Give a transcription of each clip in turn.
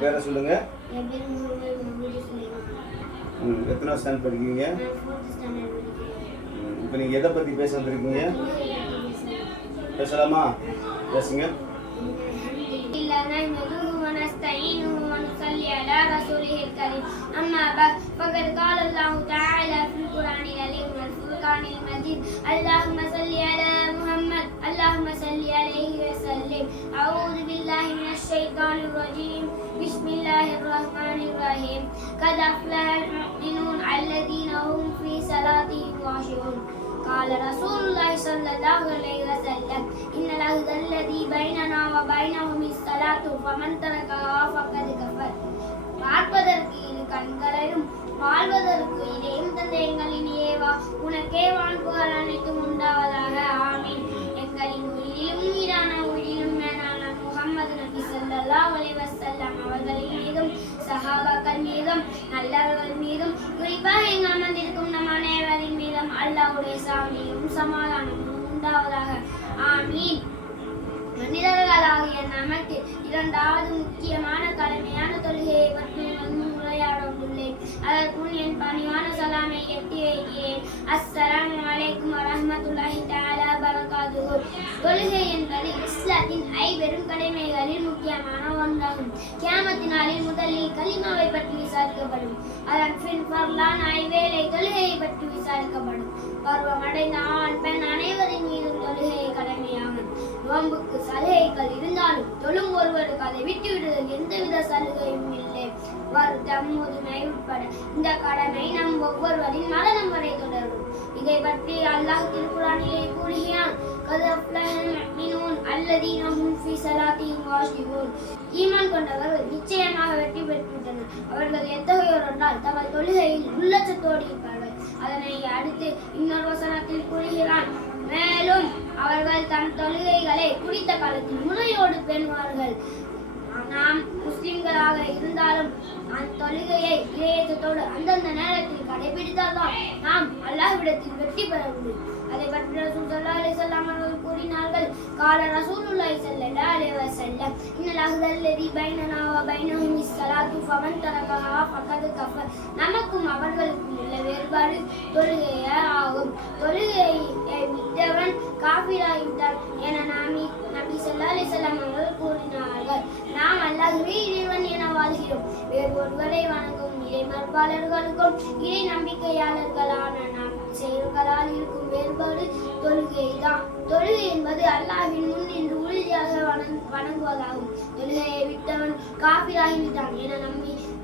பேரை சொல்லுங்க. என் பேர் முகமது முகமது சுலைமான். எத்தனை ஸ்டாண்ட் படிக்கிறீங்க? நான் 4th ஸ்டாண்டர்ட் படிக்கிறேன். இப்போ நீங்கள் எதை பற்றி பேச வந்திருக்கீங்க? பேசலாமா? பேசுங்க. أما بعد فقد قال الله تعالى في القرآن العظيم والفرقان المجيد اللهم صل على محمد اللهم صل عليه وسلم. أعوذ بالله من الشيطان الرجيم بسم الله الرحمن الرحيم. قد أفلح المؤمنون الذين هم في صلاتهم خاشعون. قال رسول الله صلى الله عليه وسلم إن العهد الذي بيننا وبينهم الصلاة فمن تركها فقد كفر. பார்ப்பதற்கு இரு கண்களையும் வாழ்வதற்கு இதையும் தந்த எங்களின் ஏவா உனக்கே வாழ்ப்புகள் அனைத்தும் உண்டாவதாக. ஆமீன். எங்களின் உயிரிலும் மீதான உயிரிலும் மேலான முகமது நபி ஸல்லல்லாஹு அலைஹி வஸல்லம் அவர்களின் மீதும் சஹாபாக்கள் மீதும் நல்லவர்கள் மீதும் குறிப்பாக எங்கள் அமர்ந்திருக்கும் நம் அனைவரின் மீதும் அல்லாஹ்வுடைய சாந்தியும் சமாதானமும் உண்டாவதாக. ஆமீன். மனிதர்களாகிய நமக்கு இரண்டாவது முக்கியமான கடமையான தொழுகையை பற்றி உரையாட உள்ளேன். அதற்கு முன் என் பணிவான சலாமை எட்டி வைக்கிறேன். அஸ்ஸலாமு அலைக்கும் வரஹ்மத்துல்லாஹி தஆலா பரகாத்துஹு. தொழுகை என்பது இஸ்லாத்தின் ஐம்பெரும் கடமைகளில் முக்கியமான ஒன்றாகும். கியாமத் நாளில் முதலில் கலிமாவை பற்றி விசாரிக்கப்படும். அதன் பின் ஃபர்லான ஐவேளை தொழுகையை பற்றி விசாரிக்கப்படும். பருவமடைந்த ஆண் பெண் அனைவரின் மீதும் தொழுகை கடமையாகும். நோன்புக்கு சலுகைகள் இருந்தாலும் தொழும் ஒருவருக்கு அதை விட்டுவிடுவதில் எந்தவித சலுகையும் இல்லை. வருத்தம் முதுமை உட்பட இந்த கடமை நம் ஒவ்வொருவரின் மரணம் வரை தொடரும். இதை பற்றி அல்லாஹ் திருக்குர்ஆனிலே கூறுகிறான். ஈமான் கொண்டவர்கள் நிச்சயமாக வெற்றி பெற்றுவிட்டனர். அவர்கள் எத்தகையோர் என்றால் தங்கள் தொழுகையில் உள்ளச்சத்தோடு இருப்பார்கள். அதனை அடுத்து இன்னொரு வசனத்தில் கூறுகிறான். மேலும் அவர்கள் தம் தொழுகைகளை குறித்த காலத்தில் முறையோடு பேணுவார்கள். நாம் முஸ்லிம்களாக இருந்தாலும் அந்த தொழுகையை இதயத்தோடு அந்தந்த நேரத்தில் கடைபிடித்தால்தான் நாம் அல்லாஹ்விடத்தில் வெற்றி பெற முடியும். அதை பற்றி ரசூல் ஸல்லல்லாஹு அலைஹி வஸல்லம் அவர்கள் கூறினார்கள். கால ரசூலுல்லாஹி ஸல்லல்லாஹு அலைஹி வஸல்லம் இன்னல் அஹ்தல்லதி பைனனா வ பைனஹும் ஸலாத்து ஃபமன் தரகஹா ஃபகத் கஃபர். நமக்கும் அவர்களுக்கும் உள்ள வேறுபாடு தொழுகையே ஆகும். தொழுகையை விட்டவன் காஃபிராகிவிட்டார் என நபி ஸல்லல்லாஹு அலைஹி வஸல்லம் அவர்கள் கூறினார்கள். நாம் அல்லாஹ்வே இறைவன் என வாழ்கிறோம். வேறு ஒருவரை வணங்கும் இறை மறுப்பாளர்களுக்கும் இறை நம்பிக்கையாளர்களான நாம் செயல்களால் இருக்கும் வேறுபாடு தொழுகைதான். தொழுகை என்பது அல்லாஹ்வின் முன் நின்று உறுதியாக வணங்குவதாகும். தொழுகையை விட்டவன் காஃபிராகிவிட்டான் என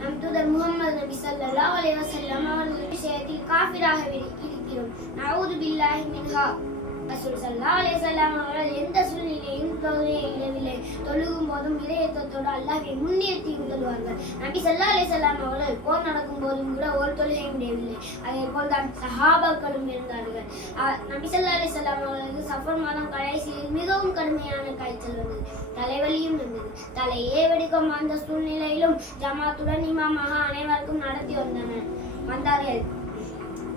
நம் தூதர் முகமது நபி ஸல்லல்லாஹு அலைஹி வஸல்லம் அவர்கள் விஷயத்தில் காஃபிராக இருக்கிறோம். நஊது பில்லாஹி மின்ஹா. ரசூல் ஸல்லல்லாஹு அலைஹி வஸல்லம் அவர்கள் எந்த சூழ்நிலையும் தொழுகையை விடவில்லை. தொழுகும் போதும் இதயத்தோடு அல்லாஹ்வை முன்னிறுத்தி தொழுவார்கள். நபி ஸல்லல்லாஹு அலைஹி வஸல்லம் அவர்கள் போர் நடக்கும் போதும் கூட ஒரு தொழுகையும் விடவில்லை. அதே போல் தான் சஹாபாக்களும் இருந்தார்கள். நபி ஸல்லல்லாஹு அலைஹி வஸல்லம் அவர்களுக்கு சஃபர் மாதம் கடைசியில் மிகவும் கடுமையான காய்ச்சல் வந்தது. தலைவலியும் இருந்தது. தலையே வெடிக்கும் அந்த சூழ்நிலையிலும் ஜமாத்துடன் இமாமாக அனைவருக்கும் நடத்தி வந்தார்கள்.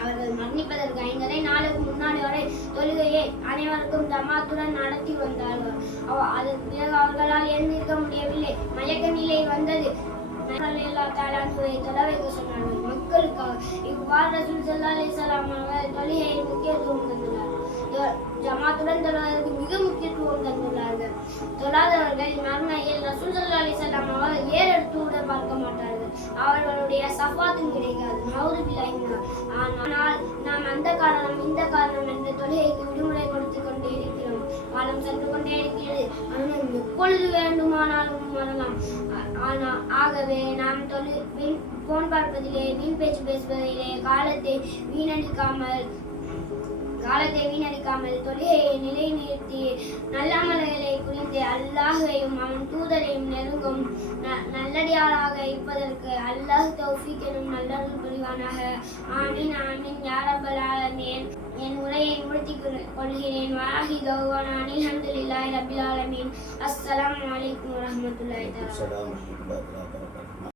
அவர்கள் மரணிப்பதற்கு 5.5 நாளுக்கு முன்னாடி வரை தொழுகையை அனைவருக்கும் ஜமாத்துடன் நடத்தி வந்தார்கள். அதற்கு பிறகு அவர்களால் எழுந்திருக்க முடியவில்லை. மயக்க நிலை வந்தது. சொன்னார்கள் மக்களுக்காக. இவ்வாறு ரசூல் ஸல்லல்லாஹு அலைஹி வஸல்லம் அவர்கள் தொழுகையை முக்கியத்துவம் தந்துள்ளார். ஜமாத்துடன் தொழுவதற்கு மிக முக்கியத்துவம் தந்துள்ளார்கள். தொழாதவர்கள் மறுமையில் ரசூல் ஸல்லல்லாஹு அலைஹி வஸல்லம் அவர்கள் ஏறெடுத்து கூட பார்க்க மாட்டார்கள். அவர்களுடைய சஃபாத்தும் கிடைக்காது. நஊது பில்லாஹி மின்ஹா. ஆனால் நாம் அந்த காரணம் இந்த காரணம் என்று தொழுகைக்கு விடுமுறை கொடுத்து கொண்டே இருக்கிறோம். காலம் சென்று கொண்டே இருக்கிறது. ஆனால் எப்பொழுது வேண்டுமானாலும் வரலாம். ஆகவே நாம் போன் பார்ப்பதிலே வீண் பேச்சு பேசுவதிலே காலத்தை வீணடிக்காமல் தொழுகையை நிலைநிறுத்தி நல்லமல்களை குறித்து அல்லாஹையும் அவன் தூதரையும் நெருங்கும் நல்லடியாராக இருப்பதற்கு அல்லாஹ் தௌஃபீக் எனும் நல்லருள் புரிவானாக. ஆமீன் ஆமீன் யா ரப்பல் ஆலமீன். என் உரையை முடித்துக் கொள்கிறேன். வாஹி தௌவானா அல்ஹம்துலில்லாஹி ரப்பில் ஆலமீன். அஸ்ஸலாமு அலைக்கும் வரஹ்மத்துல்லாஹி தஆலா.